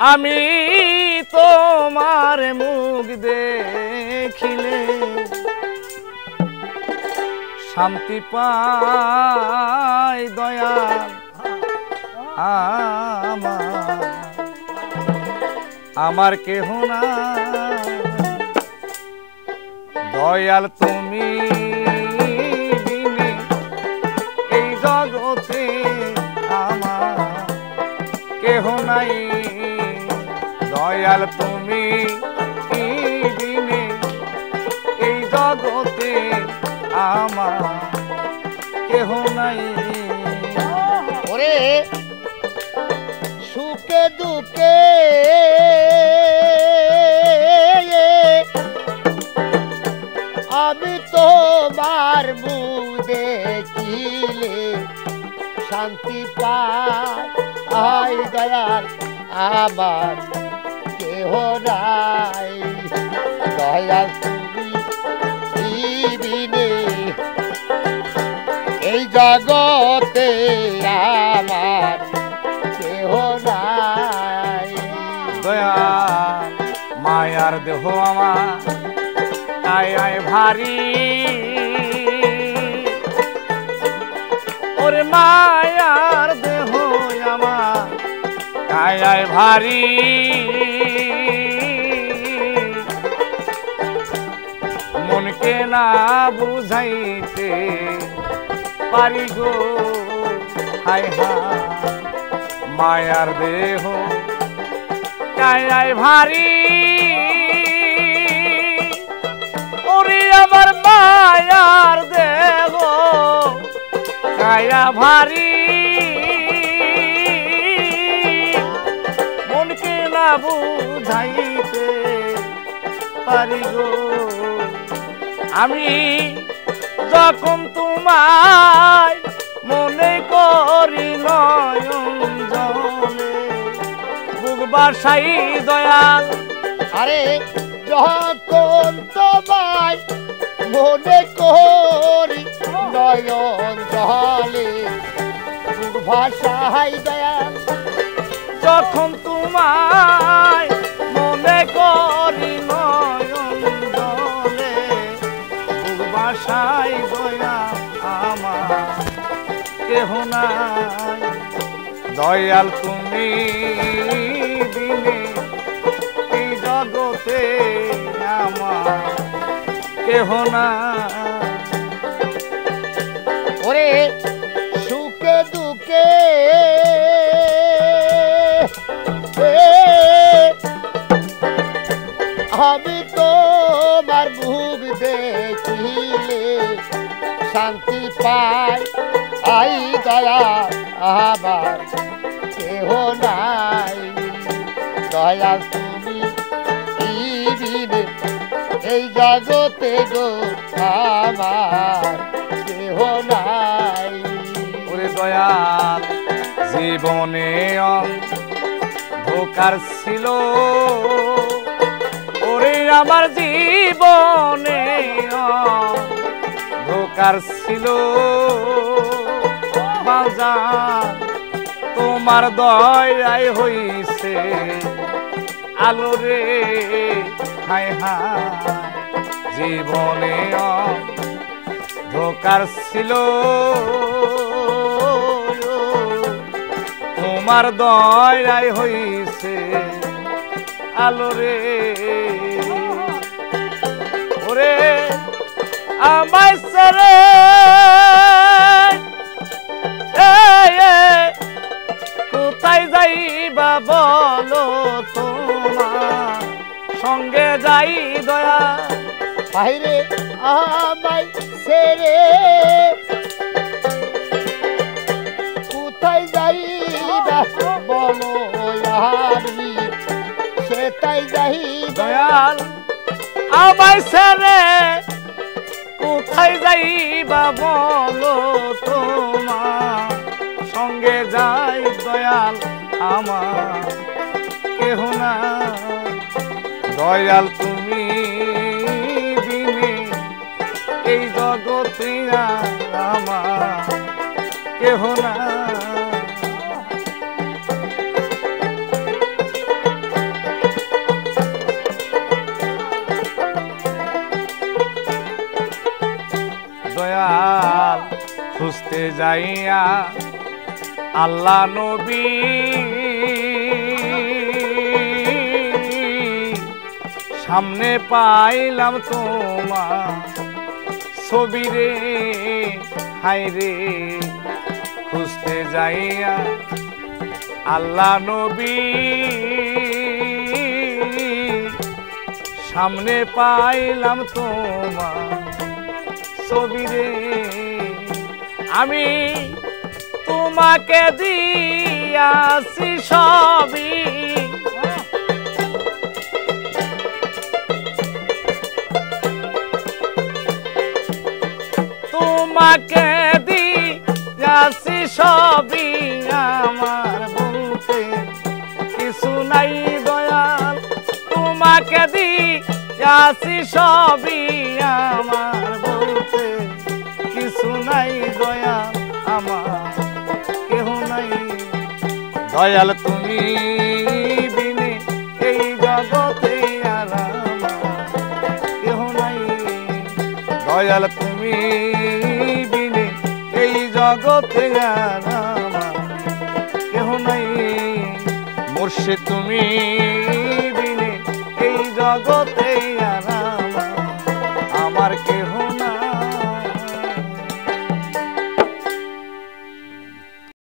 আমি তোমার মুখ দেখিলে শান্তি পাই দয়াল আমার কেহ না দয়াল তুমি বিনে এই জগতে আমার কেহ নাই দয়াল তুমি বিনে এই জগতে আমার কেহ নাই ওরে সুখে দুঃখে আমি তোমার মুখ দেখিলে শান্তি পাই দয়াল আমার কেহ নাই দয়াল তুমি বিনে এই জগতে আমার কেহ নাই দয়াল মায়ার দেহ আমার আয় ভারী ওরে মায়ার দেহ আমার আয় ভারী মনকে না বুঝাইতে পারি গো হায় হায় মায়ার দেহ আয় ভারী ওরে আমার মায়ার দেহ কায়া ভারী মনকে না বুঝাইতে পারি গো আমি যখন তোমায় মনে করি নয়ন জলে বুক বাসাই দয়াল আরে যখন তোমায় মনে করি নয়ন জলে বুক ভাষাই দয়াল যখন তোমায় মনে করি নয়ন জলে বুক বাসাই দয়া আমার কেহ নাই দয়াল তুমি বিনে এই জগতে আমার কেহ নাই ওরে সুখে দুঃখে আমি তোমার মুখ দেখিলে শান্তি পাই আই দয়া আমার কেহ নাই দয়া তুমি বিনে এই জগতে গো আমার কেহ নাই ওরে দয়াল জীবনে অন্ধকার ছিল ওরে আমার জীবনে অন্ধকার ছিল বাজার তোমার দয়ায় হইছে আলো রে হায় হায় জীবনে অন্ধকার ছিল তোমার দয়ায় হইছে আলো রে ওরে আমায় সরে কোথায় যাইবা বলো তোমার সঙ্গে যাই দয়া বাইরে আমায় ছেড়ে কোথায় যাইবা বলো আমি সেটাই যাই দয়াল আমায় ছেড়ে কোথায় যাইবা বলো তোমার সঙ্গে যাই দয়াল আমার কেহ না দয়াল তুমি বিনে এই জগতে আমার কেহ না খুঁজতে যাইয়া আল্লাহ নবী সামনে পাইলাম তোমার ছবি রে, হায় রে খুঁজতে যাইয়া আল্লাহ নবী সামনে পাইলাম তোমার ছবি রে। আমি তোমাকে দিয়াছি সবই, তোমাকে দিয়াছি সবই, আমার বলতে কিছু নাই দয়াল। তোমাকে দিয়াছি সবই, আমার বলতে কিছু নাই দয়াল, আমার কেহ নাই দয়াল। তুমি বিনে এই জগতে আর আমার কেহ নাই দয়াল। তুমি বিনে এই জগতে আর আমার কেহ নাই মুর্শিদ। তুমি